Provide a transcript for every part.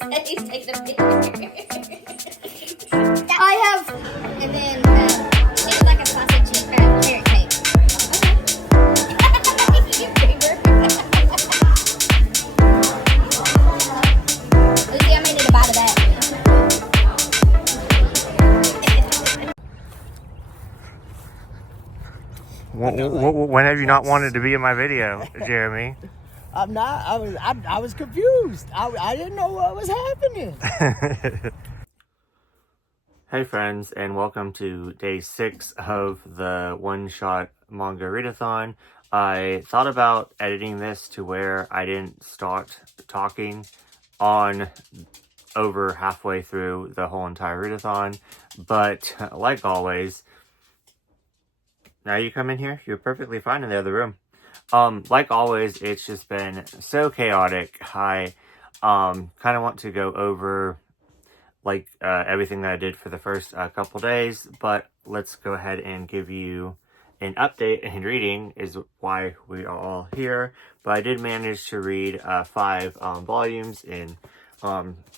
said he's taking a picture. I have, and then shaped like a sausage carrot cake. Lucy, I made it a bite of that. When have you not wanted to be in my video, Jeremy? I'm not. I was confused. I didn't know what was happening. Hey friends, and welcome to day 6 of the one-shot manga readathon. I thought about editing this to where I didn't start talking on over halfway through the whole entire readathon, but like always, now you come in here, you're perfectly fine in the other room. Like always, it's just been so chaotic. I kind of want to go over like everything that I did for the first couple days, but let's go ahead and give you an update. And reading is why we are all here. But I did manage to read 5 volumes in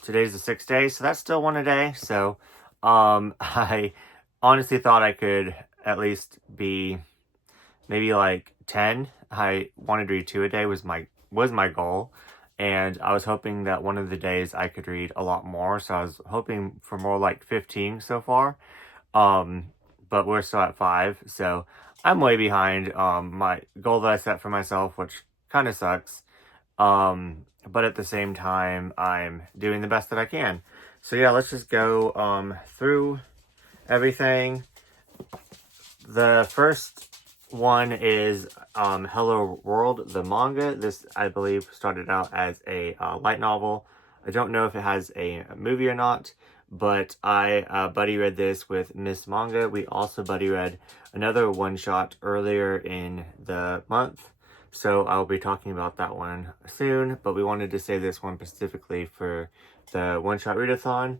today's the 6th day, so that's still one a day. So I honestly thought I could at least be maybe like 10. I wanted to read 2 a day was my goal. And I was hoping that one of the days I could read a lot more. So I was hoping for more like 15 so far. But we're still at 5. So I'm way behind my goal that I set for myself, which kind of sucks. But at the same time, I'm doing the best that I can. So yeah, let's just go through everything. The first one is Hello World, the manga. This, I believe, started out as a light novel. I don't know if it has a movie or not, but I buddy read this with Miss Manga. We also buddy read another one-shot earlier in the month, so I'll be talking about that one soon, but we wanted to save this one specifically for the one-shot readathon,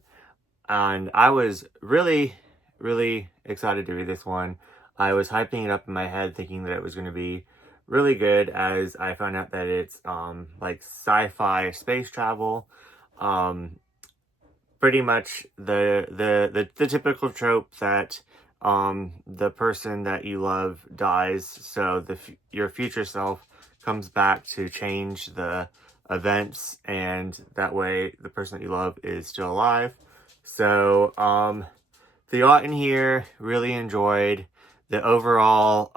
and I was really, really excited to read this one. I was hyping it up in my head thinking that it was going to be really good, as I found out that it's like sci-fi space travel. Pretty much the typical trope that the person that you love dies, so your future self comes back to change the events, and that way the person that you love is still alive. So the art in here, really enjoyed. The overall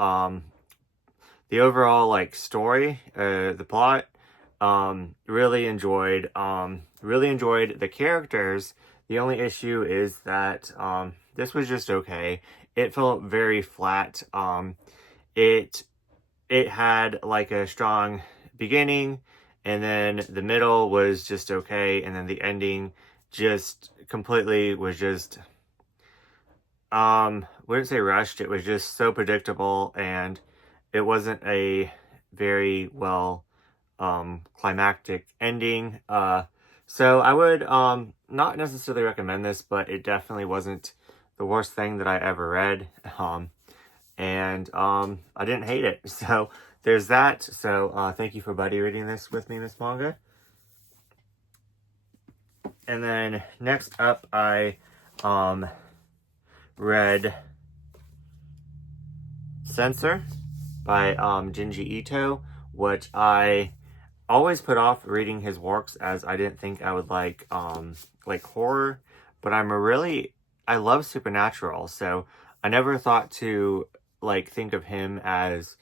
like story, the plot, really enjoyed the characters. The only issue is that this was just okay. It felt very flat. It had like a strong beginning, and then the middle was just okay, and then the ending just completely was just wouldn't say rushed. It was just so predictable, and it wasn't a very well climactic ending. So I would not necessarily recommend this, but it definitely wasn't the worst thing that I ever read. And I didn't hate it. So there's that. So thank you for buddy reading this with me, Miss Manga. And then next up, I read Censor by Junji Ito, which I always put off reading his works as I didn't think I would like horror, but I love supernatural, so I never thought to like think of him as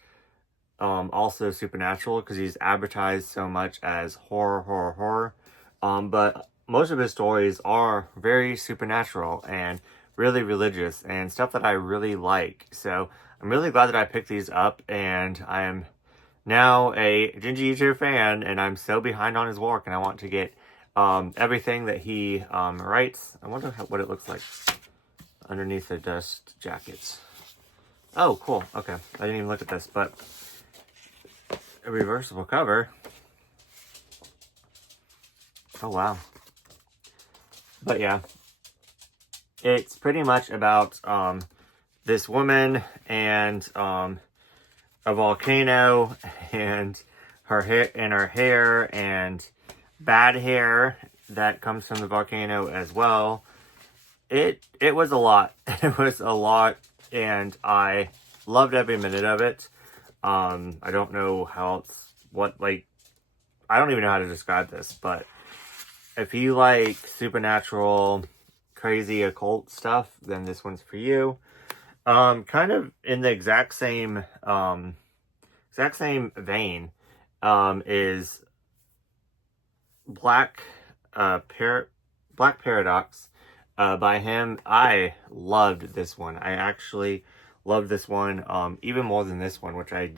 also supernatural, because he's advertised so much as horror. But most of his stories are very supernatural and really religious and stuff that I really like. So I'm really glad that I picked these up, and I am now a Junji Ito fan, and I'm so behind on his work, and I want to get everything that he writes. I wonder what it looks like underneath the dust jackets. Oh, cool. Okay, I didn't even look at this, but a reversible cover. Oh, wow. But yeah, it's pretty much about this woman and a volcano and her hair and bad hair that comes from the volcano as well. It was a lot. It was a lot, and I loved every minute of it. I don't know how else, I don't even know how to describe this, but if you like supernatural, crazy occult stuff, then this one's for you. Kind of in the exact same vein, is Black Paradox, by him. I loved this one. I actually loved this one, even more than this one, which I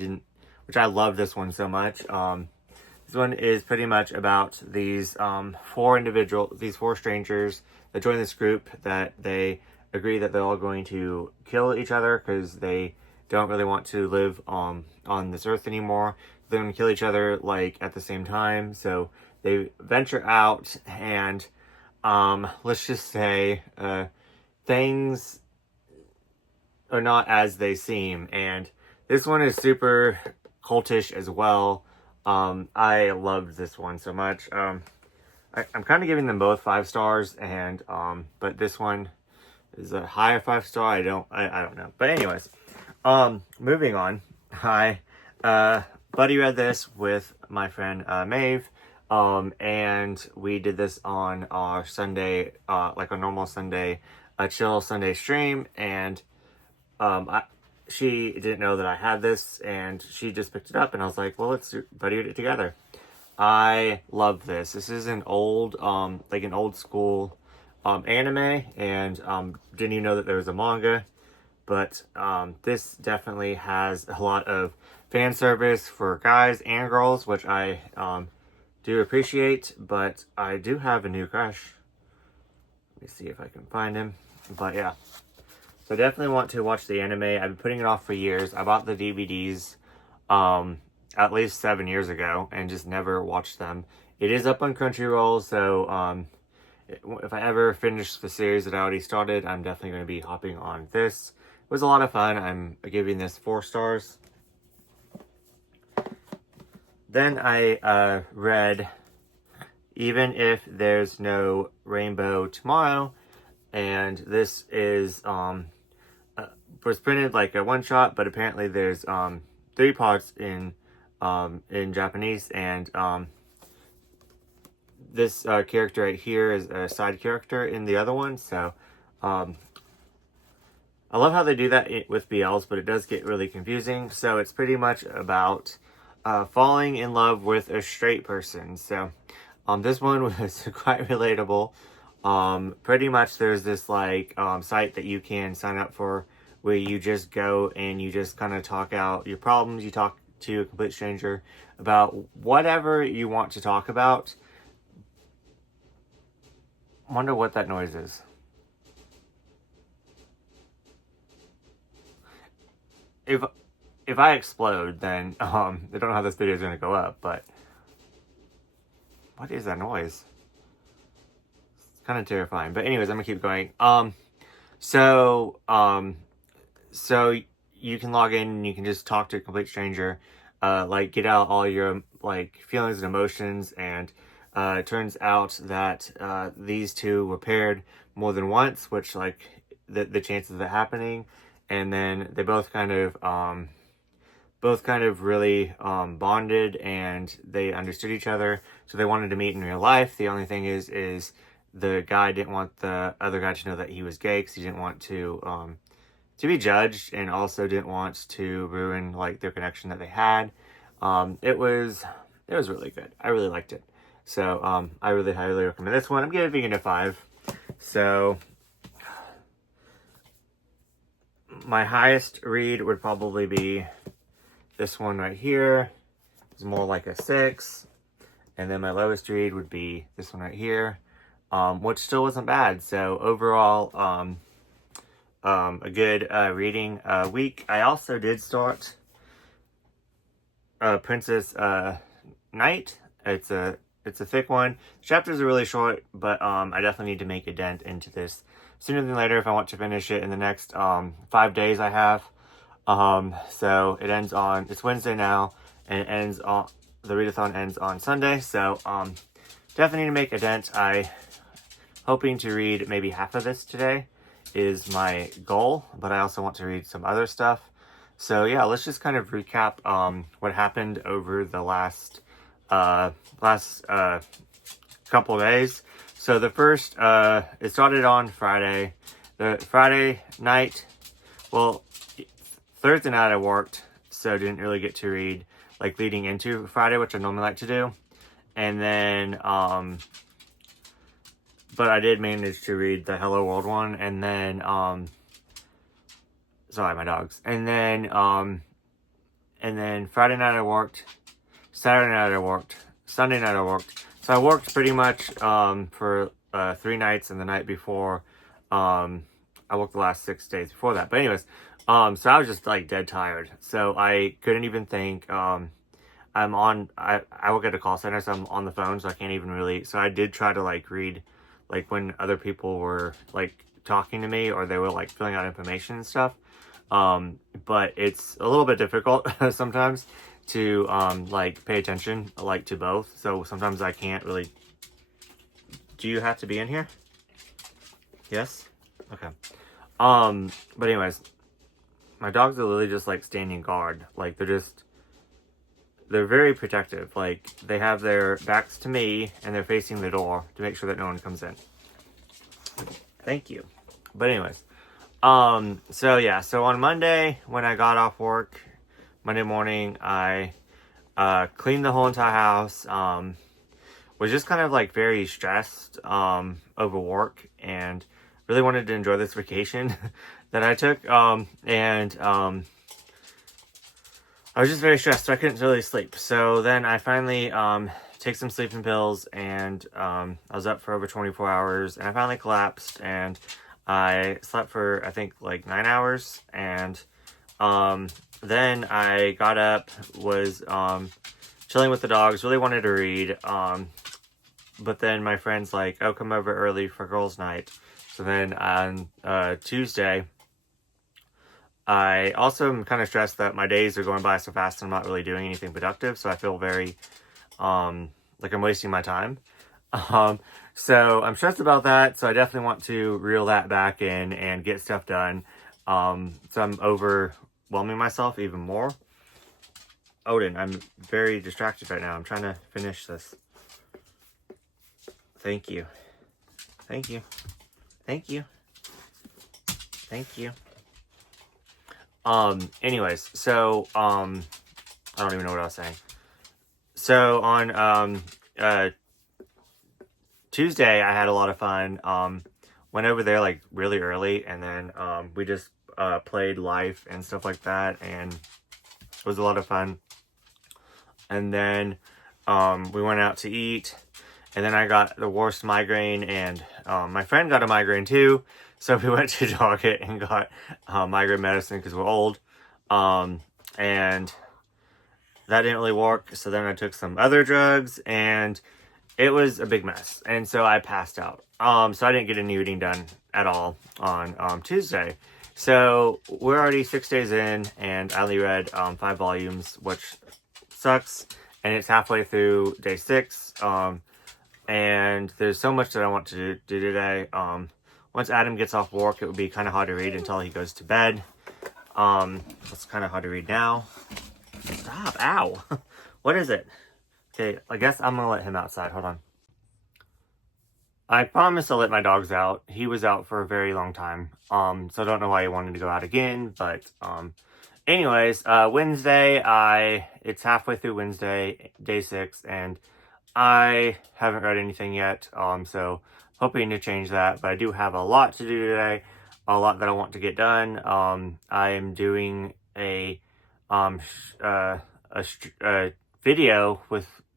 loved this one so much. This one is pretty much about these four strangers that join this group, that they agree that they're all going to kill each other because they don't really want to live on this earth anymore. They're going to kill each other like at the same time. So they venture out, and let's just say things are not as they seem. And this one is super cultish as well. I loved this one so much. I'm kind of giving them both 5 stars, and but this one is a higher 5-star. I don't know. But anyways, moving on. I buddy read this with my friend Maeve, and we did this on our Sunday, like a normal Sunday, a chill Sunday stream, and she didn't know that I had this, and she just picked it up, and I was like, well, let's buddy read it together. I love this. This is an old, like an old school anime, and didn't even know that there was a manga, but this definitely has a lot of fan service for guys and girls, which I do appreciate. But I do have a new crush. Let me see if I can find him. But yeah, so I definitely want to watch the anime. I've been putting it off for years. I bought the DVDs at least 7 years ago and just never watched them. It is up on Crunchyroll, so if I ever finish the series that I already started, I'm definitely going to be hopping on this. It was a lot of fun. I'm giving this 4 stars. Then I read Even If There's No Rainbow Tomorrow, and this is was printed like a one-shot, but apparently there's 3 parts in Japanese, and this character right here is a side character in the other one. So I love how they do that with BLs, but it does get really confusing. So it's pretty much about falling in love with a straight person. So this one was quite relatable. Pretty much there's this like site that you can sign up for, where you just go and you just kind of talk out your problems. You talk to a complete stranger about whatever you want to talk about. Wonder what that noise is. If I explode, then I don't know how this video is going to go up, but what is that noise? It's kind of terrifying. But anyways, I'm gonna keep going. So you can log in and you can just talk to a complete stranger, like get out all your like feelings and emotions, and it turns out that these two were paired more than once, which like the chances of that happening, and then they both kind of really bonded, and they understood each other, so they wanted to meet in real life. The only thing is the guy didn't want the other guy to know that he was gay, because he didn't want to be judged, and also didn't want to ruin like their connection that they had. It was really good. I really liked it. So I really highly recommend this one. I'm giving it a 5. So my highest read would probably be this one right here. It's more like a 6. And then my lowest read would be this one right here, which still wasn't bad. So overall, a good reading week. I also did start Princess Knight. It's a thick one. The chapters are really short, but I definitely need to make a dent into this sooner than later if I want to finish it in the next 5 days I have. So it's Wednesday now, and it ends on, the readathon ends on Sunday. So definitely need to make a dent. I hoping to read maybe half of this today is my goal, but I also want to read some other stuff. So yeah, let's just kind of recap what happened over the last couple days. So the first, it started on Friday. The Friday night, well, Thursday night I worked, so didn't really get to read like leading into Friday, which I normally like to do. And then, but I did manage to read the Hello World one, and then, sorry, my dogs. And then Friday night I worked, Saturday night I worked, Sunday night I worked. So I worked pretty much, for, 3 nights, and the night before, I worked the last 6 days before that. But anyways, so I was just like dead tired. So I couldn't even think, I work at a call center, so I'm on the phone, so I can't even really, so I did try to like read, like when other people were like talking to me, or they were like filling out information and stuff. But it's a little bit difficult sometimes to, like pay attention, like to both. So sometimes I can't really, do you have to be in here? Yes? Okay. But anyways, my dogs are literally just like standing guard. Like they're very protective. Like they have their backs to me and they're facing the door to make sure that no one comes in. Thank you. But anyways, so yeah, so on Monday when I got off work, Monday morning, I, cleaned the whole entire house, was just kind of like very stressed, over work, and really wanted to enjoy this vacation that I took, I was just very stressed, so I couldn't really sleep. So then I finally take some sleeping pills, and I was up for over 24 hours, and I finally collapsed, and I slept for, I think, like 9 hours, and then I got up, was chilling with the dogs, really wanted to read, but then my friend's like, oh, come over early for girls' night. So then on Tuesday, I also am kind of stressed that my days are going by so fast and I'm not really doing anything productive. So I feel very, like I'm wasting my time. So I'm stressed about that. So I definitely want to reel that back in and get stuff done. So I'm overwhelming myself even more. Odin, I'm very distracted right now. I'm trying to finish this. Thank you. Thank you. Thank you. Thank you. Anyways, so, I don't even know what I was saying. So on, Tuesday, I had a lot of fun. Went over there like really early, and then, we just, played Life and stuff like that, and it was a lot of fun. And then, we went out to eat, and then I got the worst migraine, and, my friend got a migraine too. So we went to Target and got migraine medicine because we're old. And that didn't really work. So then I took some other drugs and it was a big mess. And so I passed out. So I didn't get any reading done at all on Tuesday. So we're already 6 days in and I only read 5 volumes, which sucks. And it's halfway through day 6. And there's so much that I want to do today. Once Adam gets off work, it would be kind of hard to read until he goes to bed. It's kind of hard to read now. Stop, ow. What is it? Okay, I guess I'm gonna let him outside, hold on. I promised to let my dogs out. He was out for a very long time. So I don't know why he wanted to go out again, but, anyways, Wednesday, it's halfway through Wednesday, day 6, and I haven't read anything yet, so hoping to change that, but I do have a lot to do today, a lot that I want to get done. I am doing a video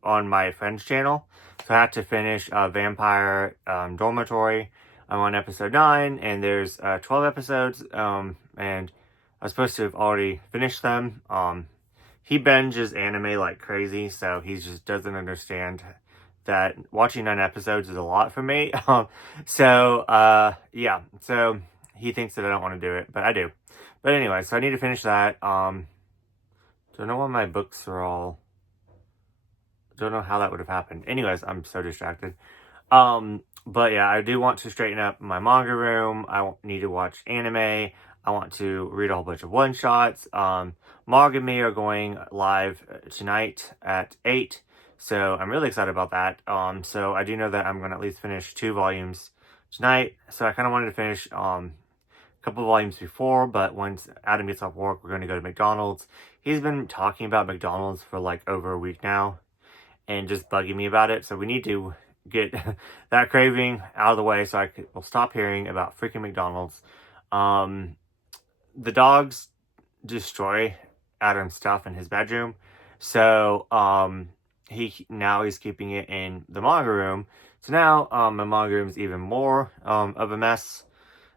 on my friend's channel, so I have to finish Vampire Dormitory. I'm on episode 9, and there's 12 episodes, and I was supposed to have already finished them. He binges anime like crazy, so he just doesn't understand that watching 9 episodes is a lot for me. Yeah, so he thinks that I don't want to do it, but I do. But anyway, so I need to finish that. Don't know why my books are all don't know how that would have happened. Anyways, I'm so distracted. But yeah, I do want to straighten up my manga room. I need to watch anime. I want to read a whole bunch of one-shots. Manga and me are going live tonight at 8. So I'm really excited about that. So I do know that I'm going to at least finish 2 volumes tonight. So I kind of wanted to finish a couple of volumes before, but once Adam gets off work, we're going to go to McDonald's. He's been talking about McDonald's for like over a week now and just bugging me about it. So we need to get that craving out of the way so will stop hearing about freaking McDonald's. The dogs destroy Adam's stuff in his bedroom. So he's keeping it in the manga room. So now my manga room is even more of a mess.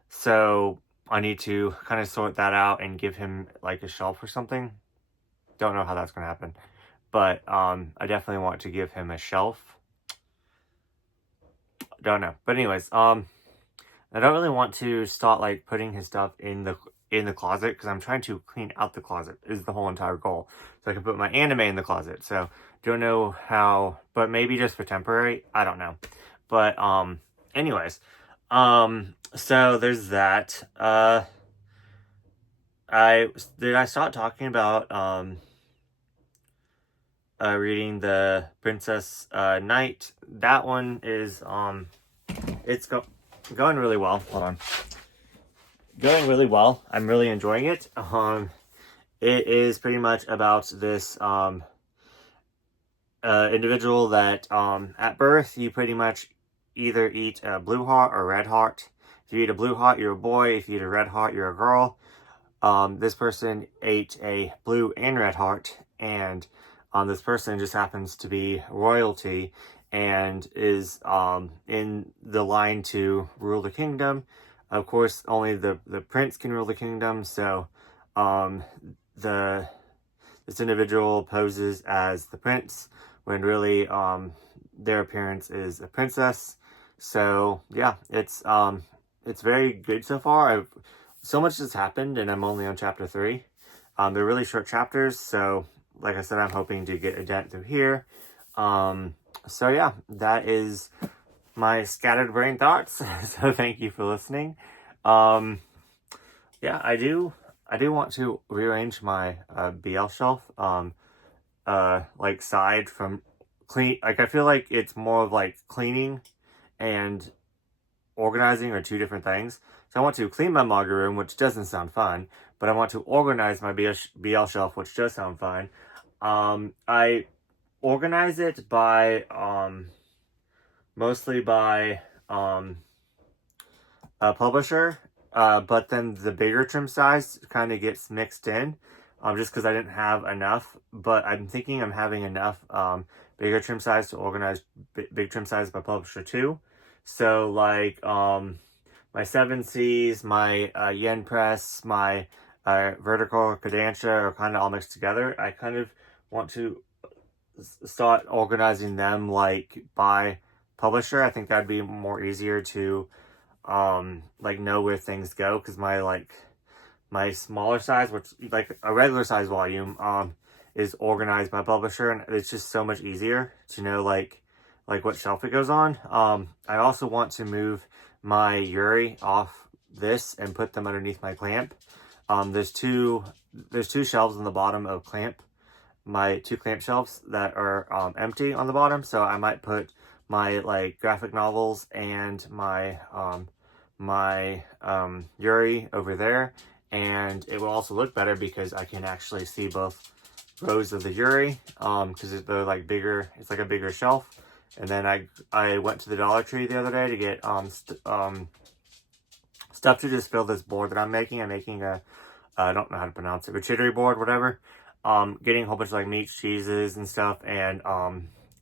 So I need to kind of sort that out and give him like a shelf or something. Don't know how that's going to happen. But I definitely want to give him a shelf. Don't know. But anyways, I don't really want to start like putting his stuff in the closet because I'm trying to clean out the closet is the whole entire goal. So I can put my anime in the closet. So don't know how, but maybe just for temporary. I don't know. But anyways, so there's that. I start talking about reading the Princess Knight. That one is it's going really well. Hold on. Going really well. I'm really enjoying it. It is pretty much about this individual that at birth you pretty much either eat a blue heart or red heart. If you eat a blue heart, you're a boy. If you eat a red heart, you're a girl. This person ate a blue and red heart, and this person just happens to be royalty and is in the line to rule the kingdom. Of course, only the prince can rule the kingdom, so this individual poses as the prince when really their appearance is a princess. So yeah, it's very good so far. So much has happened, and I'm only on chapter 3. They're really short chapters, so like I said, I'm hoping to get a dent through here. So yeah, that is my scattered brain thoughts. So thank you for listening. Yeah, I do want to rearrange my BL shelf. Like side from clean. Like I feel like it's more of like cleaning and organizing are 2 different things. So I want to clean my manga room, which doesn't sound fun, but I want to organize my BL shelf, which does sound fun. I organize it by mostly by a publisher, but then the bigger trim size kind of gets mixed in, just because I didn't have enough. But I'm thinking I'm having enough bigger trim size to organize big trim size by publisher too. So like my 7Cs, my Yen Press, my Vertical Cadentia are kind of all mixed together. I kind of want to start organizing them like by publisher. I think that'd be more easier to like know where things go, because my smaller size, which like a regular size volume, is organized by publisher, and it's just so much easier to know like what shelf it goes on. I also want to move my Yuri off this and put them underneath my clamp. There's two shelves on the bottom of clamp, my 2 clamp shelves that are empty on the bottom. So I might put my like graphic novels and my Yuri over there, and it will also look better because I can actually see both rows of the Yuri, because they're like bigger. It's like a bigger shelf. And then I went to the Dollar Tree the other day to get stuff to just fill this board that I'm making. I'm making a I don't know how to pronounce it, charcuterie board, whatever. Getting a whole bunch of like meats, cheeses, and stuff, and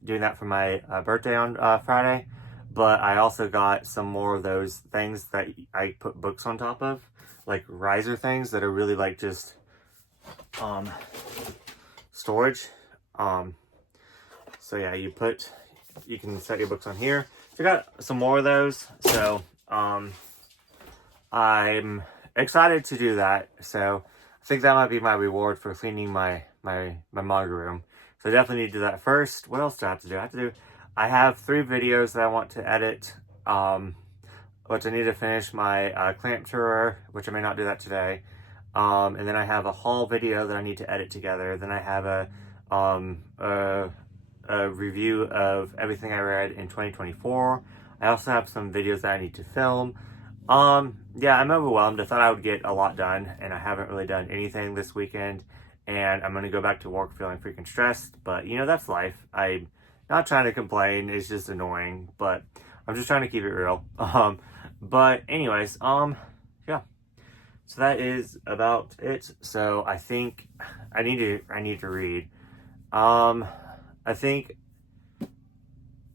doing that for my birthday on Friday. But I also got some more of those things that I put books on top of, like riser things that are really like just storage. So yeah, you can set your books on here. So I got some more of those. So I'm excited to do that. So I think that might be my reward for cleaning my my manga room. So I definitely need to do that first. What else do I have to do? I have 3 videos that I want to edit, which I need to finish my clamp tour, which I may not do that today. And then I have a haul video that I need to edit together. Then I have a review of everything I read in 2024. I also have some videos that I need to film. Yeah, I'm overwhelmed. I thought I would get a lot done, and I haven't really done anything this weekend. And I'm going to go back to work feeling freaking stressed. But, you know, that's life. I'm not trying to complain. It's just annoying. But I'm just trying to keep it real. But anyways, yeah. So that is about it. So I think I need to read. I think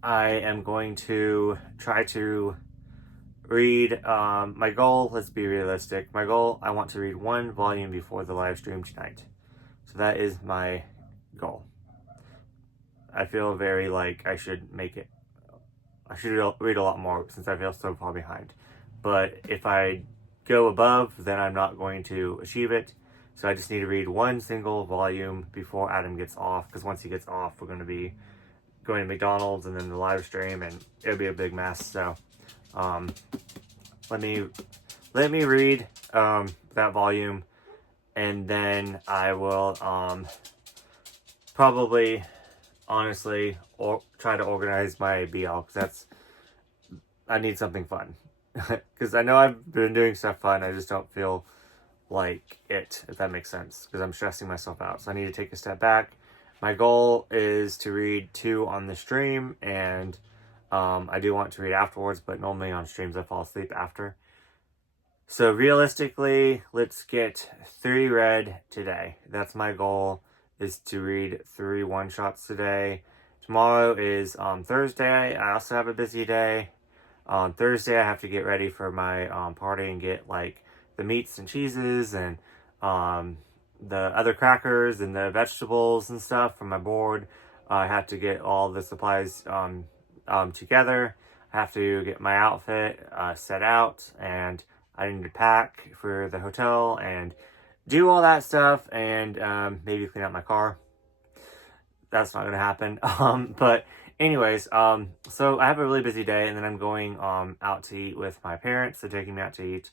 I am going to try to read, my goal, let's be realistic. My goal, I want to read 1 volume before the live stream tonight. So that is my goal. I feel very like I should make it. I should read a lot more since I feel so far behind. But if I go above, then I'm not going to achieve it. So I just need to read 1 single volume before Adam gets off. Because once he gets off, we're going to be going to McDonald's and then the live stream, and it'll be a big mess. So let me read that volume, and then I will probably honestly try to organize my BL, because I need something fun. Because I know I've been doing stuff fun, I just don't feel like it, if that makes sense, because I'm stressing myself out. So I need to take a step back. My goal is to read 2 on the stream, and I do want to read afterwards, but normally on streams I fall asleep after. So realistically, let's get 3 read today. That's my goal, is to read 3 one-shots today. Tomorrow is Thursday. I also have a busy day. On Thursday, I have to get ready for my party and get like the meats and cheeses and the other crackers and the vegetables and stuff from my board. I have to get all the supplies together. I have to get my outfit set out, and I need to pack for the hotel and do all that stuff, and maybe clean out my car. That's not gonna happen. But anyways, so I have a really busy day, and then I'm going out to eat with my parents. They're taking me out to eat,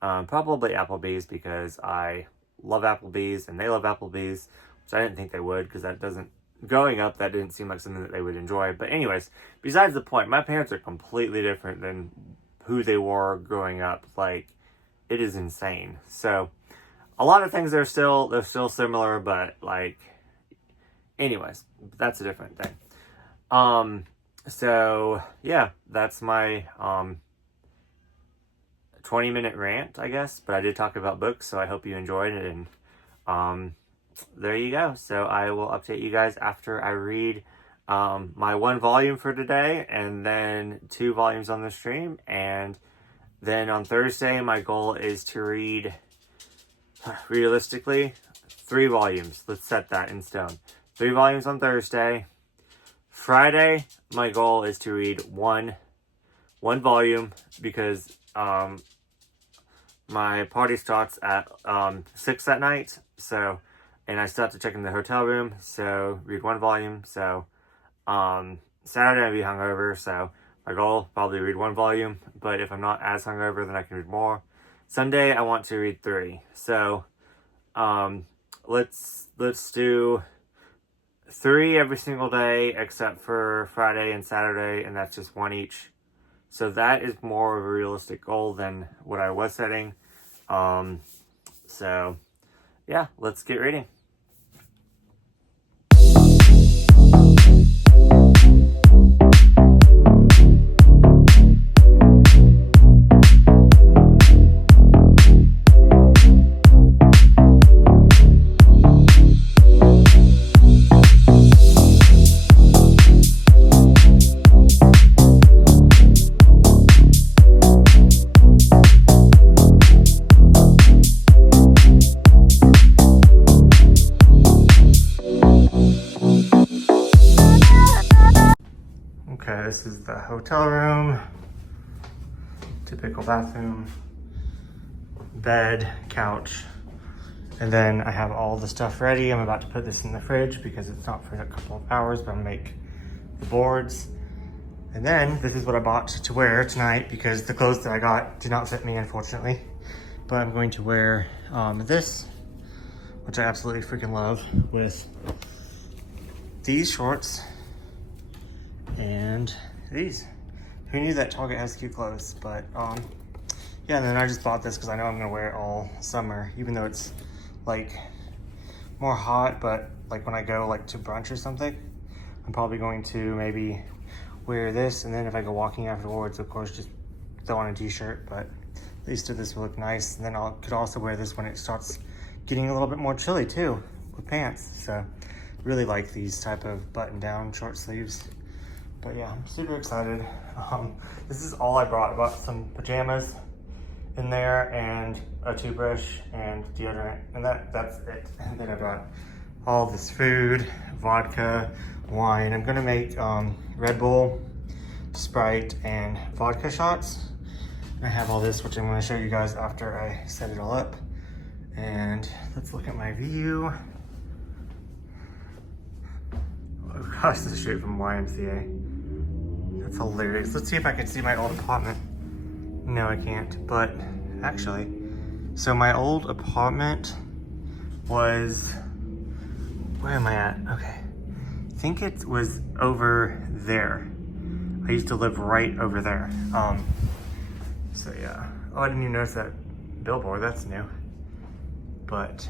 probably Applebee's, because I love Applebee's and they love Applebee's, which I didn't think they would, because that didn't seem like something that they would enjoy. But anyways, besides the point, my parents are completely different than who they were growing up. Like, it is insane. So a lot of things they're still similar, but like, anyways, that's a different thing. So yeah, that's my 20-minute rant, I guess, but I did talk about books, so I hope you enjoyed it, and there you go. So I will update you guys after I read my 1 volume for today, and then 2 volumes on the stream, and then on Thursday my goal is to read, realistically, 3 volumes. Let's set that in stone. 3 volumes on Thursday. Friday, my goal is to read one volume, because my party starts at 6 that night. So, and I still have to check in the hotel room. So read 1 volume. So Saturday I'll be hungover. So my goal, probably read 1 volume. But if I'm not as hungover, then I can read more. Sunday I want to read 3. So let's do 3 every single day except for Friday and Saturday, and that's just 1 each. So that is more of a realistic goal than what I was setting. So yeah, let's get reading. Okay, this is the hotel room. Typical bathroom, bed, couch, And then I have all the stuff ready. I'm about to put this in the fridge because it's not for a couple of hours, but I'm gonna make the boards. And then this is what I bought to wear tonight because the clothes that I got did not fit me, unfortunately. But I'm going to wear this, which I absolutely freaking love, with these shorts and these. Who knew that Target has cute clothes? But yeah, and then I just bought this because I know I'm gonna wear it all summer, even though it's like more hot. But like when I go like to brunch or something, I'm probably going to maybe wear this, and then if I go walking afterwards, of course, just throw on a t-shirt. But at least this will look nice. And then I could also wear this when it starts getting a little bit more chilly too, with pants. So really like these type of button-down short sleeves. But yeah, I'm super excited. This is all I brought. I brought some pajamas in there and a toothbrush and deodorant, and that's it. And then I brought all this food, vodka, wine. I'm gonna make Red Bull, Sprite, and vodka shots. And I have all this, which I'm gonna show you guys after I set it all up. And let's look at my view. Oh gosh, this is straight from YMCA. That's hilarious. Let's see if I can see my old apartment. No, I can't, but actually, so my old apartment was, where am I at? Okay, I think it was over there. I used to live right over there. So yeah. Oh, I didn't even notice that billboard, that's new. But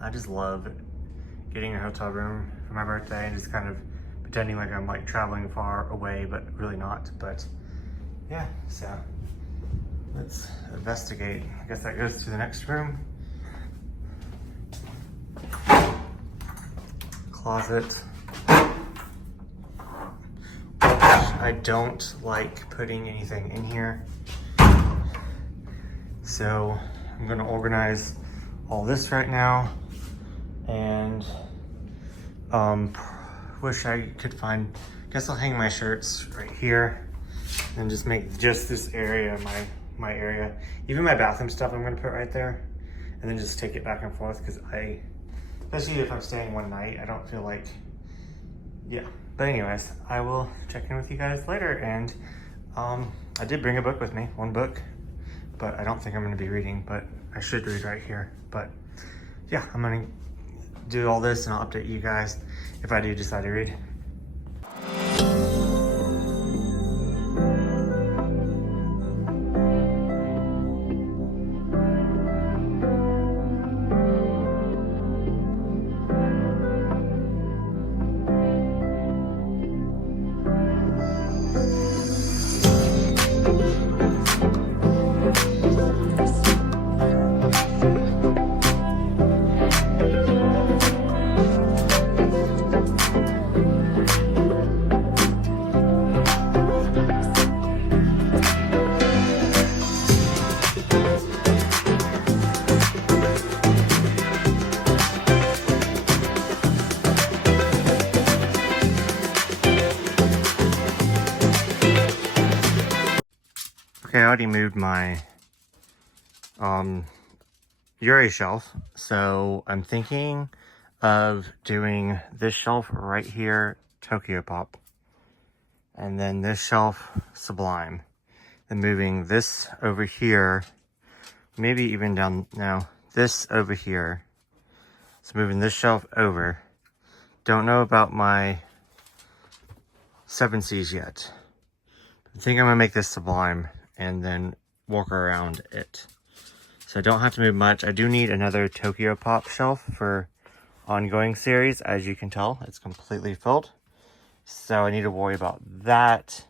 I just love getting a hotel room for my birthday and just kind of pretending like I'm like traveling far away, but really not. But yeah, so let's investigate. I guess that goes to the next room. Closet. I don't like putting anything in here. So I'm gonna organize all this right now, and wish I could find, guess I'll hang my shirts right here and just make just this area my area. Even my bathroom stuff I'm gonna put right there, and then just take it back and forth because especially if I'm staying one night, I don't feel like, yeah. But anyways, I will check in with you guys later. And I did bring a book with me, one book, but I don't think I'm gonna be reading, but I should read right here. But yeah, I'm gonna do all this and I'll update you guys if I do decide to read. Okay, I already moved my Yuri shelf, so I'm thinking of doing this shelf right here, Tokyo Pop, and then this shelf, Sublime, and moving this over here, maybe even down now, this over here. So moving this shelf over. Don't know about my 7Cs yet. I think I'm gonna make this Sublime and then walk around it. So I don't have to move much. I do need another Tokyo Pop shelf for ongoing series. As you can tell, it's completely filled. So I need to worry about that.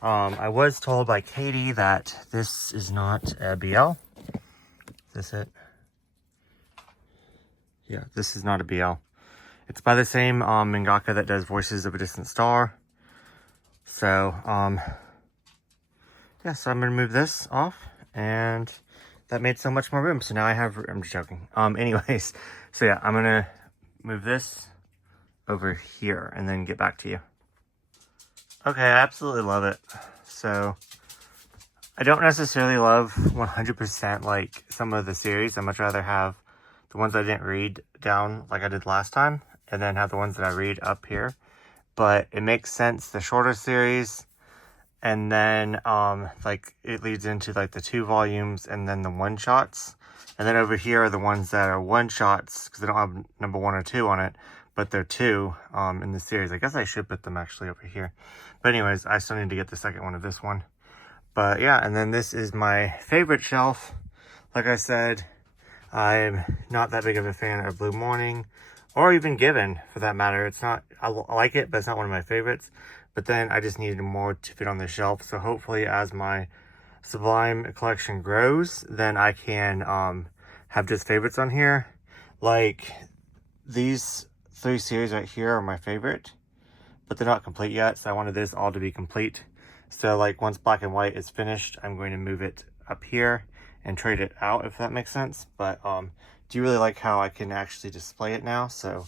I was told by Katie that this is not a BL. Is this it? Yeah, this is not a BL. It's by the same mangaka that does Voices of a Distant Star. So, yeah, so I'm gonna move this off, and that made so much more room. So now I have, I'm just joking. Anyways, so yeah, I'm gonna move this over here and then get back to you. Okay, I absolutely love it. So I don't necessarily love 100% like some of the series. I'd much rather have the ones I didn't read down like I did last time, and then have the ones that I read up here. But it makes sense, the shorter series, and then like it leads into like the 2 volumes and then the 1-shots. And then over here are the ones that are 1-shots, because they don't have number 1 or 2 on it, but they're 2 in the series. I guess I should put them actually over here. But anyways, I still need to get the second one of this one. But yeah, and then this is my favorite shelf. Like I said, I'm not that big of a fan of Blue Morning, or even Given for that matter. It's not, I like it, but it's not one of my favorites. But then I just needed more to fit on the shelf. So hopefully as my Sublime collection grows, then I can have just favorites on here. Like these 3 series right here are my favorite, but they're not complete yet. So I wanted this all to be complete. So like once Black and White is finished, I'm going to move it up here and trade it out, if that makes sense. But do you really like how I can actually display it now? So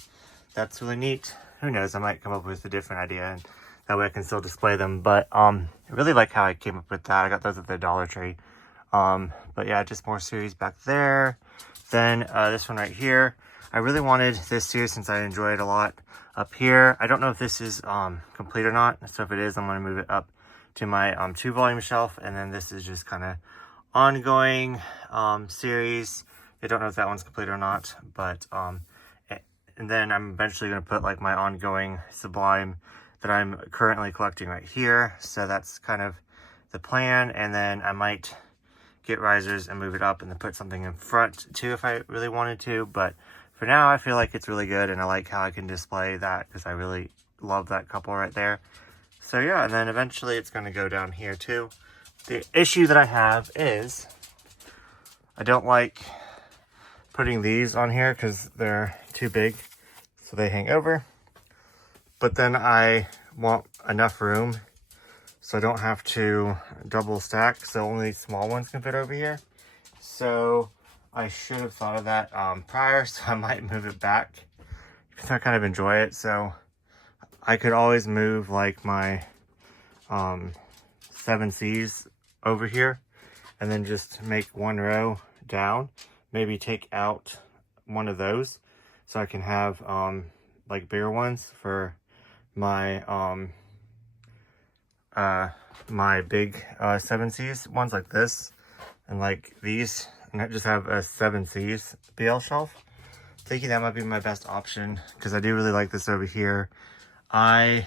that's really neat. Who knows, I might come up with a different idea, and that way I can still display them. But I really like how I came up with that. I got those at the Dollar Tree. But yeah, just more series back there. Then this one right here, I really wanted this series since I enjoy it a lot up here. I don't know if this is complete or not, so if it is, I'm going to move it up to my 2-volume shelf. And then this is just kind of ongoing series. I don't know if that one's complete or not, but and then I'm eventually going to put like my ongoing Sublime that I'm currently collecting right here. So that's kind of the plan. And then I might get risers and move it up and then put something in front too if I really wanted to. But for now, I feel like it's really good, and I like how I can display that because I really love that couple right there. So yeah, and then eventually it's going to go down here too. The issue that I have is I don't like putting these on here because they're too big, so they hang over. But then I want enough room so I don't have to double stack, so only small ones can fit over here. So I should have thought of that prior, so I might move it back, even though I kind of enjoy it. So I could always move like my 7Cs over here and then just make 1 row down, maybe take out one of those so I can have like bigger ones for my my big 7Cs, ones like this and like these, and I just have a 7Cs BL shelf. Thinking that might be my best option because I do really like this over here. I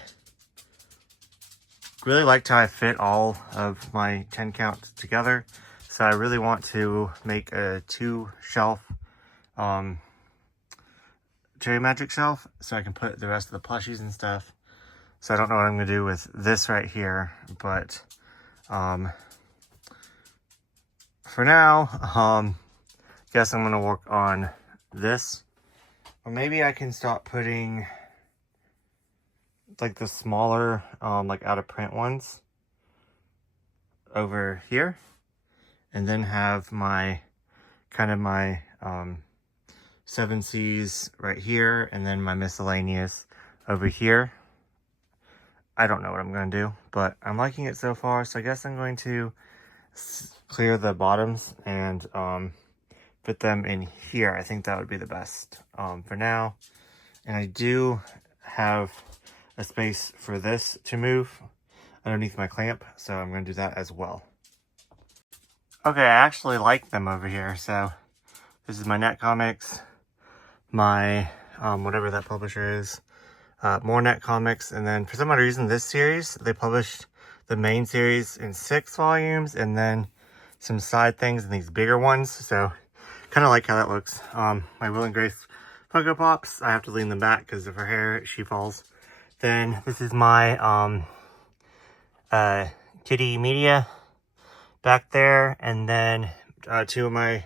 really liked how I fit all of my 10 count together, so I really want to make a 2-shelf Cherry Magic shelf so I can put the rest of the plushies and stuff. So I don't know what I'm gonna do with this right here, but for now, guess I'm gonna work on this, or maybe I can stop putting like the smaller like out of print ones over here, and then have my kind of my 7Cs right here, and then my miscellaneous over here. I don't know what I'm going to do, but I'm liking it so far, so I guess I'm going to clear the bottoms and put them in here. I think that would be the best for now. And I do have a space for this to move underneath my clamp, so I'm going to do that as well. Okay, I actually like them over here. So this is my Net Comics, my whatever that publisher is, more Net Comics, and then for some odd reason this series, they published the main series in 6 volumes and then some side things in these bigger ones, so kind of like how that looks. My Will and Grace Funko Pops, I have to lean them back because of her hair, she falls. Then this is my Kitty Media back there, and then 2 of my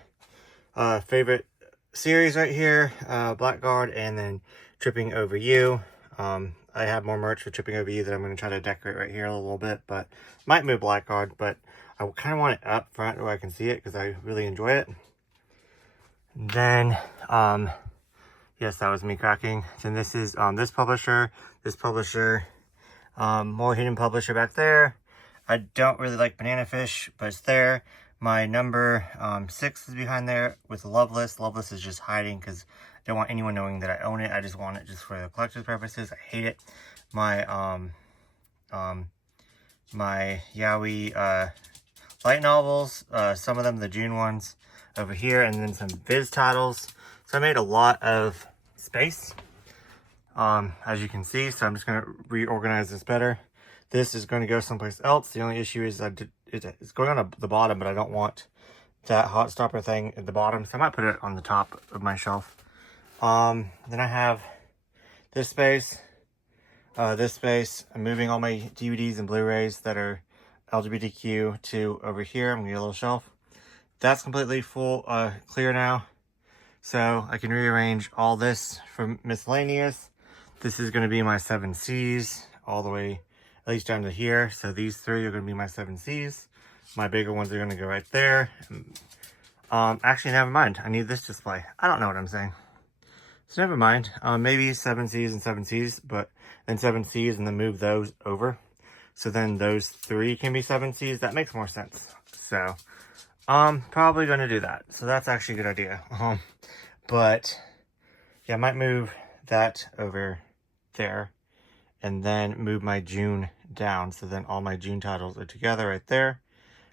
favorite series right here, Blackguard and then Tripping Over You. I have more merch for Tripping Over You that I'm going to try to decorate right here a little bit, but might move Blackguard, but I kind of want it up front where I can see it because I really enjoy it. And then, yes, that was me cracking. Then this is this publisher, more hidden publisher back there. I don't really like banana fish, but it's there. My number 6 is behind there with Loveless. Loveless is just hiding because I don't want anyone knowing that I own it. I just want it just for the collector's purposes. I hate it. My my Yaoi light novels, some of them the June ones over here, and then some Viz titles. So I made a lot of space, as you can see. So I'm just going to reorganize this better. This is going to go someplace else. The only issue is it's going on the bottom, but I don't want that hot stopper thing at the bottom, so I might put it on the top of my shelf. Then I have this space. I'm moving all my DVDs and Blu-rays that are LGBTQ to over here. I'm gonna get a little shelf. That's completely full, clear now. So I can rearrange all this for miscellaneous. This is gonna be my 7Cs all the way, at least down to here. So these 3 are gonna be my 7Cs. My bigger ones are gonna go right there. Actually, never mind. I need this display. I don't know what I'm saying. So never mind. Maybe 7Cs and 7Cs, but then 7Cs and then move those over. So then those 3 can be 7Cs. That makes more sense. So probably going to do that. So that's actually a good idea. But yeah, I might move that over there and then move my June down. So then all my June titles are together right there.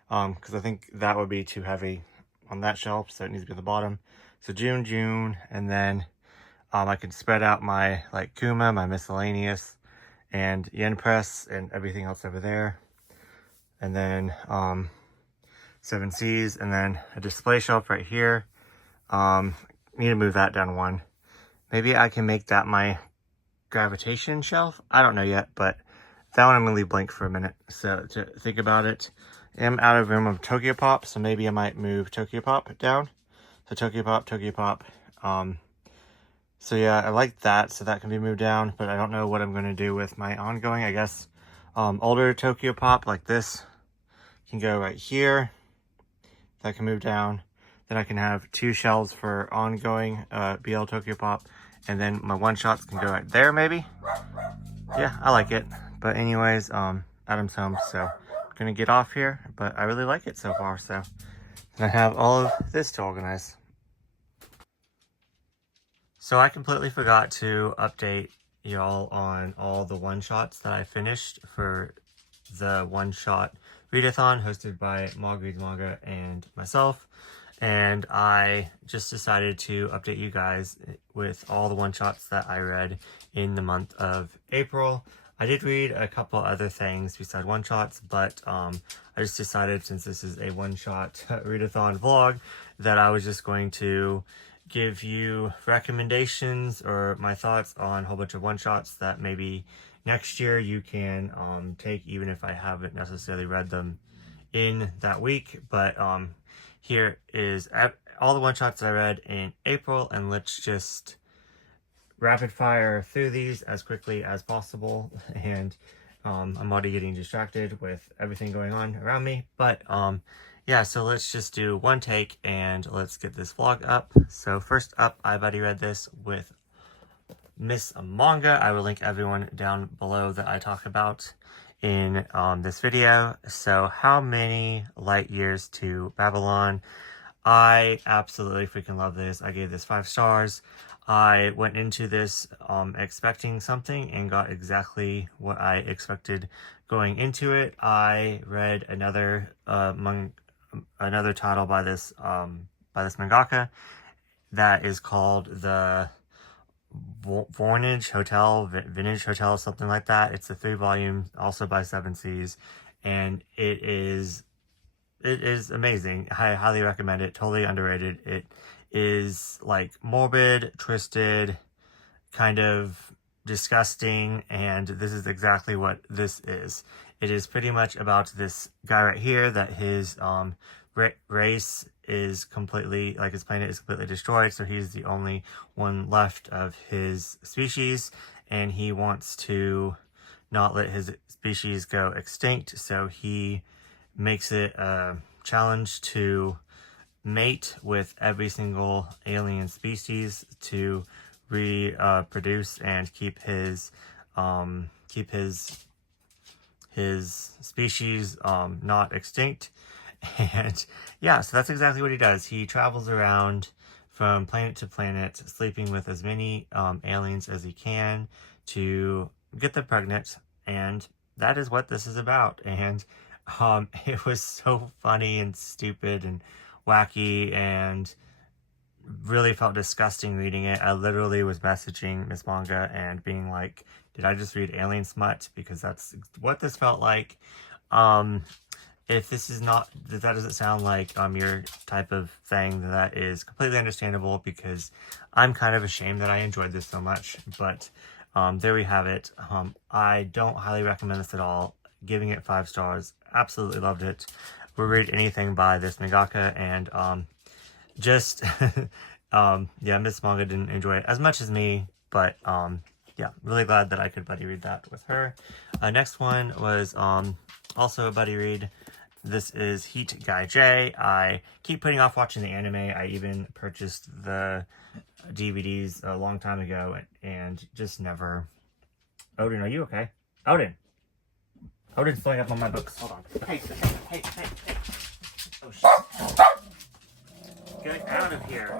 Because I think that would be too heavy on that shelf. So it needs to be at the bottom. So June, and then I can spread out my like Kuma, my miscellaneous, and Yen Press, and everything else over there. And then 7Cs, and then a display shelf right here. Need to move that down 1. Maybe I can make that my gravitation shelf. I don't know yet, but that one I'm gonna leave blank for a minute. So to think about it, I'm out of room of Tokyo Pop, so maybe I might move Tokyo Pop down. So Tokyo Pop. So yeah, I like that, so that can be moved down, but I don't know what I'm going to do with my ongoing. I guess older Tokyo Pop like this can go right here. That can move down. Then I can have 2 shelves for ongoing BL Tokyo Pop, and then my one-shots can go right there maybe. Yeah, I like it. But anyways, Adam's home, so I'm going to get off here, but I really like it so far, so. And I have all of this to organize. So I completely forgot to update y'all on all the one-shots that I finished for the one-shot readathon hosted by Mog Reads Manga and myself. And I just decided to update you guys with all the one-shots that I read in the month of April. I did read a couple other things beside one-shots, but I just decided, since this is a one-shot readathon vlog, that I was just going to give you recommendations or my thoughts on a whole bunch of one-shots that maybe next year you can take, even if I haven't necessarily read them in that week. But here is all the one-shots I read in April, and let's just rapid fire through these as quickly as possible. And I'm already getting distracted with everything going on around me, but yeah, so let's just do one take and let's get this vlog up. So first up, I've already read this with Miss Manga. I will link everyone down below that I talk about in this video. So How Many Light Years to Babylon. I absolutely freaking love this. I gave this 5 stars. I went into this expecting something and got exactly what I expected going into it. I read another title by this mangaka that is called the Vintage Hotel, something like that. It's a 3-volume, also by 7Cs, and it is amazing. I highly recommend it. Totally underrated. It is like morbid, twisted, kind of disgusting, and this is exactly what this is. It is pretty much about this guy right here that his race is completely, like his planet is completely destroyed, so he's the only one left of his species, and he wants to not let his species go extinct, so he makes it a challenge to mate with every single alien species to reproduce and keep his his species not extinct. And yeah, so that's exactly what he does. He travels around from planet to planet, sleeping with as many aliens as he can to get them pregnant. And that is what this is about. And it was so funny and stupid and wacky, and really felt disgusting reading it. I literally was messaging Miss Manga and being like, did I just read alien smut? Because that's what this felt like. If this is not, if that doesn't sound like your type of thing, then that is completely understandable, because I'm kind of ashamed that I enjoyed this so much. But there we have it. I don't highly recommend this at all. Giving it 5 stars. Absolutely loved it. Would read anything by this mangaka, and just yeah, Miss Manga didn't enjoy it as much as me, but yeah, really glad that I could buddy read that with her. Next one was also a buddy read. This is Heat Guy J. I keep putting off watching the anime. I even purchased the DVDs a long time ago and just never. Odin, are you okay? Odin! Odin's throwing up on my books. Hold on. Hey. Oh shit. Get out of here.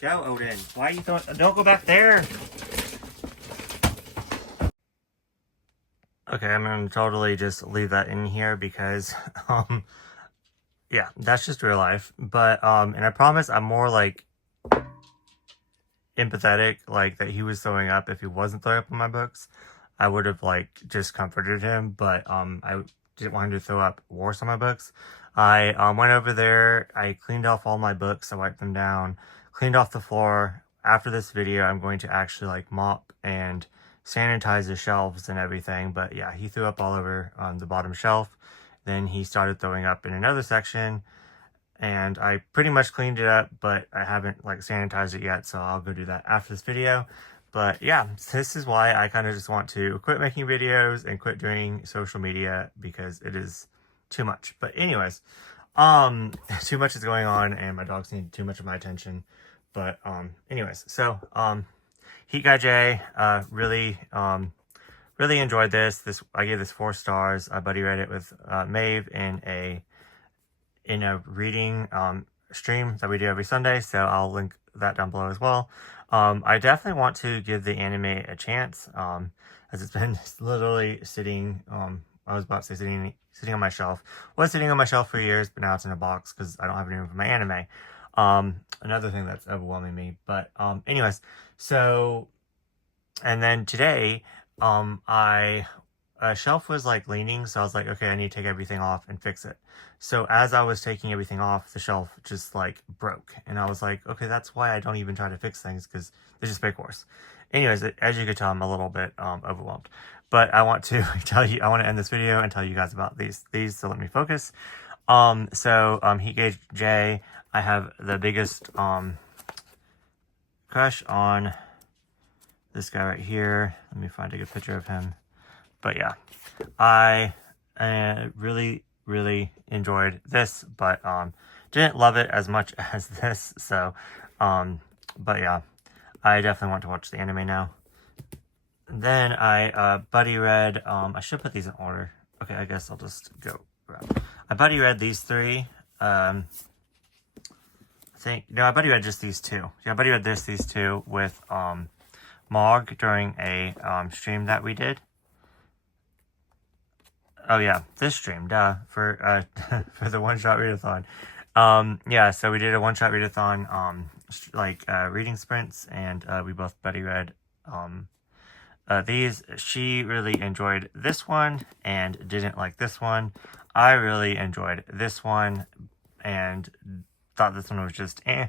Go, Odin. Why are you throwing... Don't go back there! Okay, I'm gonna totally just leave that in here because, yeah, that's just real life. But, and I promise I'm more, like, empathetic, like, that he was throwing up. If he wasn't throwing up on my books, I would have, like, just comforted him. But, I didn't want him to throw up worse on my books. I went over there, I cleaned off all my books, I wiped them down, cleaned off the floor. After this video, I'm going to actually, like, mop and sanitize the shelves and everything. But yeah, he threw up all over on the bottom shelf. Then he started throwing up in another section, and I pretty much cleaned it up, but I haven't like sanitized it yet, so I'll go do that after this video. But yeah, this is why I kind of just want to quit making videos and quit doing social media, because it is too much. But anyways, too much is going on and my dogs need too much of my attention. But anyways, so Heat Guy J, really enjoyed this. I gave this 4 stars. I buddy read it with Maeve in a reading stream that we do every Sunday, so I'll link that down below as well. I definitely want to give the anime a chance, as it's been literally sitting. I was about to say sitting on my shelf. Was sitting on my shelf for years, but now it's in a box because I don't have any room for my anime. Another thing that's overwhelming me. But anyways, so, and then today, a shelf was like leaning, so I was like, okay, I need to take everything off and fix it. So as I was taking everything off, the shelf just like broke, and I was like, okay, that's why I don't even try to fix things, because they're just big horse. Anyways, as you could tell, I'm a little bit overwhelmed. But I want to I want to end this video and tell you guys about these, so let me focus. Heat Guy J, I have the biggest crush on this guy right here. Let me find a good picture of him. But yeah, I really enjoyed this, but didn't love it as much as this. So, but yeah, I definitely want to watch the anime now. Then I buddy read, I should put these in order. Okay, I guess I'll just go around. I buddy read these 3. I buddy read just these 2. Yeah, I buddy read these 2 with Mog during a stream that we did. Oh yeah, this stream, for for the one-shot readathon. Yeah, so we did a one-shot readathon, reading sprints, and we both buddy read these. She really enjoyed this one and didn't like this one. I really enjoyed this one and thought this one was just eh.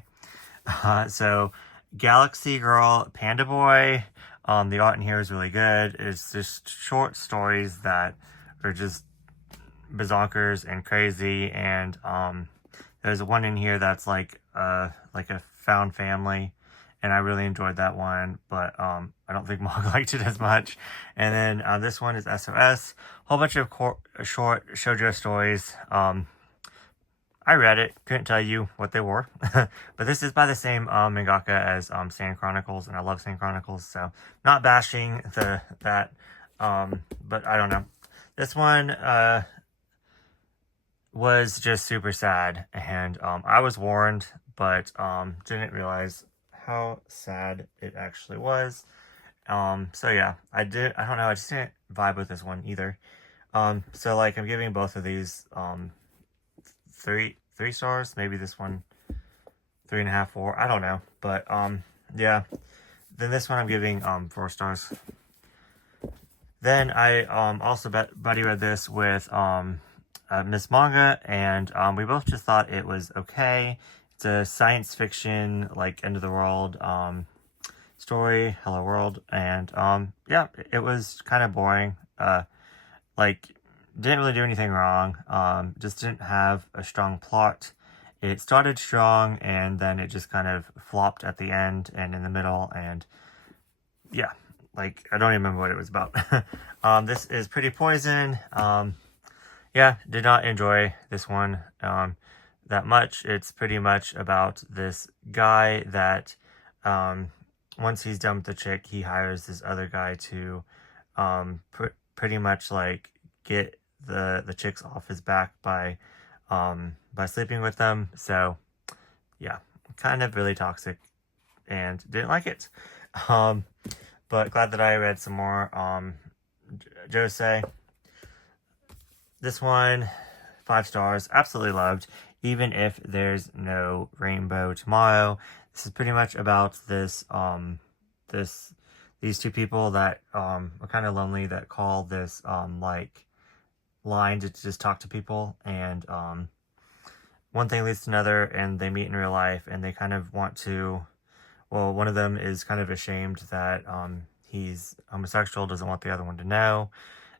So Galaxy Girl, Panda Boy, the art in here is really good. It's just short stories that are just bazonkers and crazy, and there's one in here that's like a found family, and I really enjoyed that one, but I don't think Mog liked it as much. And then this one is SOS, whole bunch of short shoujo stories. I read it, couldn't tell you what they were, but this is by the same mangaka as Sand Chronicles, and I love Sand Chronicles, so not bashing that, but I don't know. This one was just super sad, and I was warned, but didn't realize how sad it actually was. So yeah, I don't know, I just didn't vibe with this one either. So like I'm giving both of these three stars, maybe this one 3.5, 4, I don't know, but yeah. Then this one I'm giving 4 stars. Then I also buddy read this with Miss Manga, and we both just thought it was okay. It's a science fiction, like, end of the world story, hello world, and yeah, it was kind of boring. Like, didn't really do anything wrong, just didn't have a strong plot. It started strong, and then it just kind of flopped at the end and in the middle, and yeah, like, I don't even remember what it was about. This is Pretty Poison. Yeah, did not enjoy this one that much. It's pretty much about this guy that once he's done with the chick, he hires this other guy to pretty much like get the chicks off his back by sleeping with them. So yeah, kind of really toxic, and didn't like it. But glad that I read some more Josei. This one, 5 stars, absolutely loved, even if there's no rainbow tomorrow. This is pretty much about this these two people that are kind of lonely, that call this like line to just talk to people, and one thing leads to another, and they meet in real life, and they kind of want to, well, one of them is kind of ashamed that he's homosexual, doesn't want the other one to know,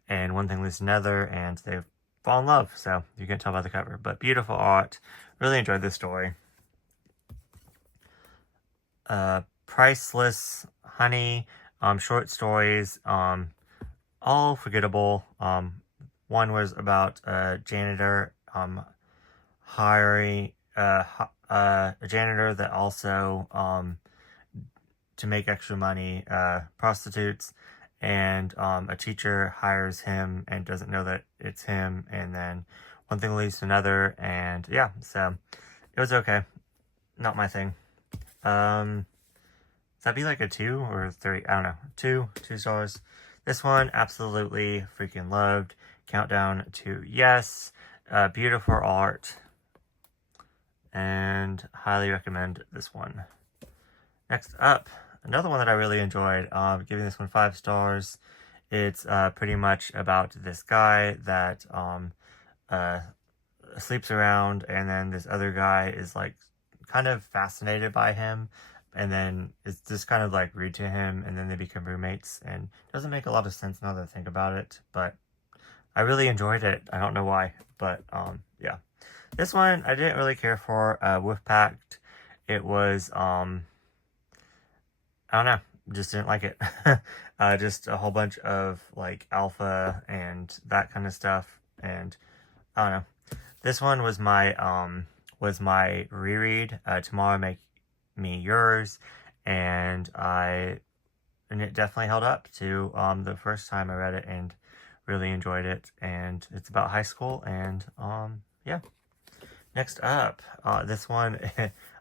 and one thing leads to another, and they fall in love. So you can tell by the cover, but beautiful art. Really enjoyed this story. Priceless Honey, short stories, all forgettable. One was about a janitor hiring a janitor that also to make extra money prostitutes, and a teacher hires him and doesn't know that it's him, and then one thing leads to another, and yeah, so it was okay. Not my thing. That'd be like a 2 or 3, I don't know. 2 stars. This one, absolutely freaking loved. Countdown to yes. Beautiful art, and highly recommend this one. Next up, another one that I really enjoyed, giving this one 5 stars. It's pretty much about this guy that sleeps around, and then this other guy is like kind of fascinated by him, and then it's just kind of like rude to him, and then they become roommates, and it doesn't make a lot of sense now that I think about it, but I really enjoyed it. I don't know why, but yeah. This one I didn't really care for. Wolfpack. It was I don't know, just didn't like it. Just a whole bunch of like alpha and that kind of stuff, and I don't know. This one was my reread. Tomorrow Make Me Yours, and it definitely held up to the first time I read it, and really enjoyed it. And it's about high school, and yeah. Next up, this one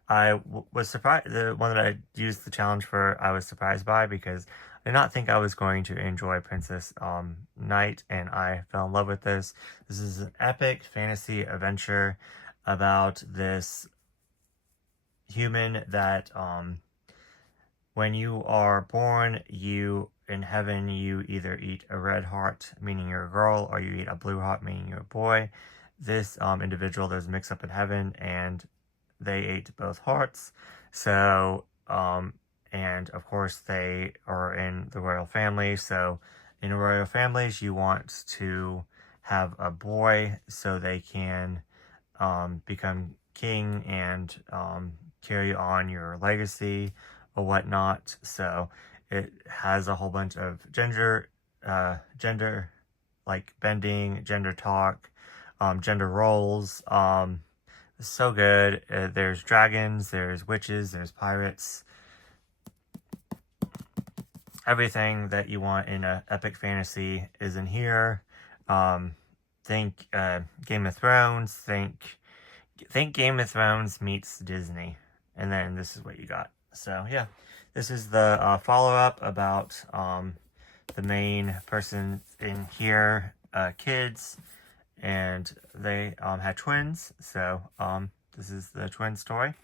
I was surprised. The one that I used the challenge for, I was surprised by, because I did not think I was going to enjoy Princess Knight, and I fell in love with this. This is an epic fantasy adventure about this human that when you are born, in heaven, you either eat a red heart, meaning you're a girl, or you eat a blue heart, meaning you're a boy. This individual, there's a mix up in heaven, and they ate both hearts. So and of course they are in the royal family. So in royal families, you want to have a boy so they can become king and carry on your legacy or whatnot. So it has a whole bunch of gender like bending, gender talk, gender roles. So good. There's dragons, there's witches, there's pirates. Everything that you want in an epic fantasy is in here. Think Game of Thrones. Think Game of Thrones meets Disney, and then this is what you got. So yeah, this is the follow-up about the main person in here, kids, and they had twins. So this is the twin story.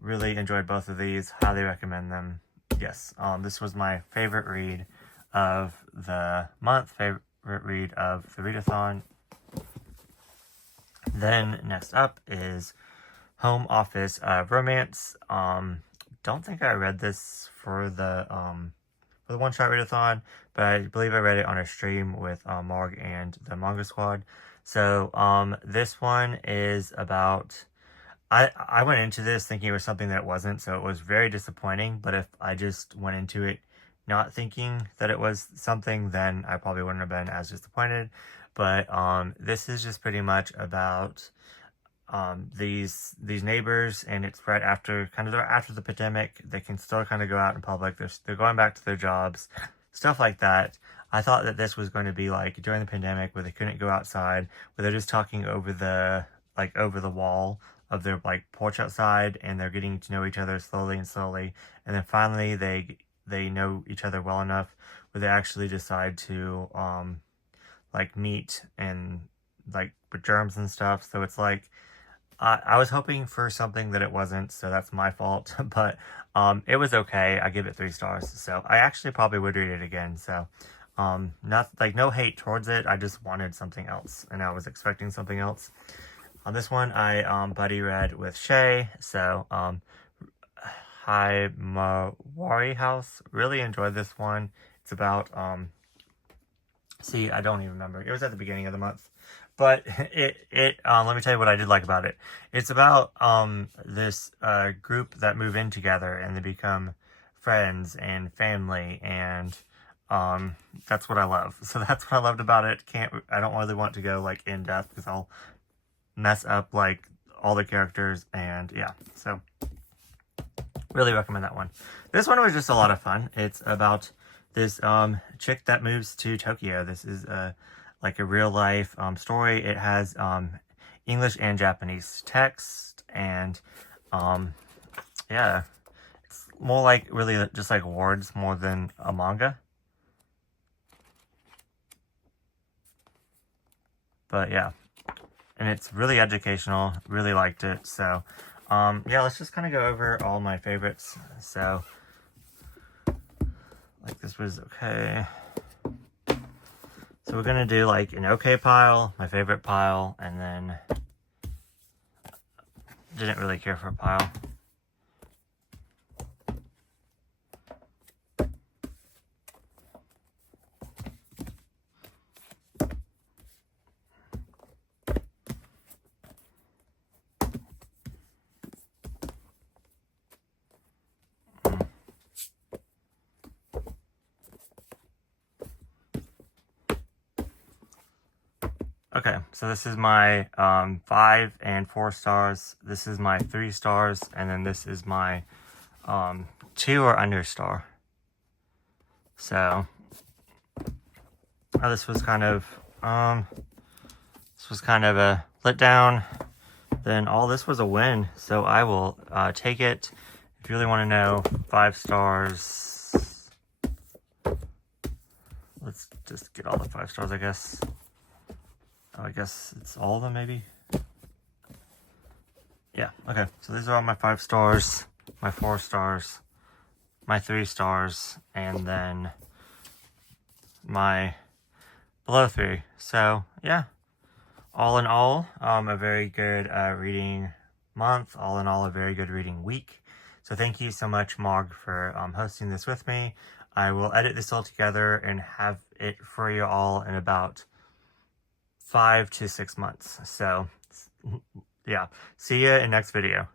Really enjoyed both of these. Highly recommend them. Yes, this was my favorite read of the month. Favorite read of the Readathon. Then next up is Home Office Romance. Don't think I read this for the one-shot readathon, but I believe I read it on a stream with Marg and the Manga Squad. So this one is about. I went into this thinking it was something that it wasn't, so it was very disappointing. But if I just went into it not thinking that it was something, then I probably wouldn't have been as disappointed. But this is just pretty much about these neighbors, and it's right after after the pandemic. They can still kind of go out in public. They're going back to their jobs, stuff like that. I thought that this was going to be like during the pandemic where they couldn't go outside, where they're just talking over the wall of their like porch outside, and they're getting to know each other slowly, and then finally they know each other well enough where they actually decide to like meet and like with germs and stuff. So it's like I was hoping for something that it wasn't, so that's my fault. But it was okay. I give it 3 stars. So I actually probably would read it again. So not like no hate towards it. I just wanted something else, and I was expecting something else. On this one, I buddy read with Shay. So Himawari House. Really enjoyed this one. It's about see, I don't even remember. It was at the beginning of the month. But let me tell you what I did like about it. It's about this group that move in together, and they become friends and family, and that's what I love. So that's what I loved about it. I don't really want to go like in depth because I'll mess up like all the characters, and yeah. So really recommend that one. This one was just a lot of fun. It's about this chick that moves to Tokyo. This is like a real life story. It has English and Japanese text, and yeah, it's more like really just like words more than a manga. But yeah, and it's really educational. Really liked it. So yeah, let's just kind of go over all my favorites. So like this was okay. So we're going to do like an okay pile, my favorite pile, and then didn't really care for a pile. Okay, so this is my 5 and 4 stars. This is my 3 stars, and then this is my 2 or under star. So this was kind of a letdown. Then all this was a win, so I will take it. If you really want to know, 5 stars. Let's just get all the 5 stars, I guess. I guess it's all of them, maybe? Yeah, okay. So these are all my 5 stars, my 4 stars, my 3 stars, and then my below 3. So, yeah. All in all, a very good reading month. All in all, a very good reading week. So thank you so much, Mog, for hosting this with me. I will edit this all together and have it for you all in about 5 to 6 months. So yeah, see you in next video.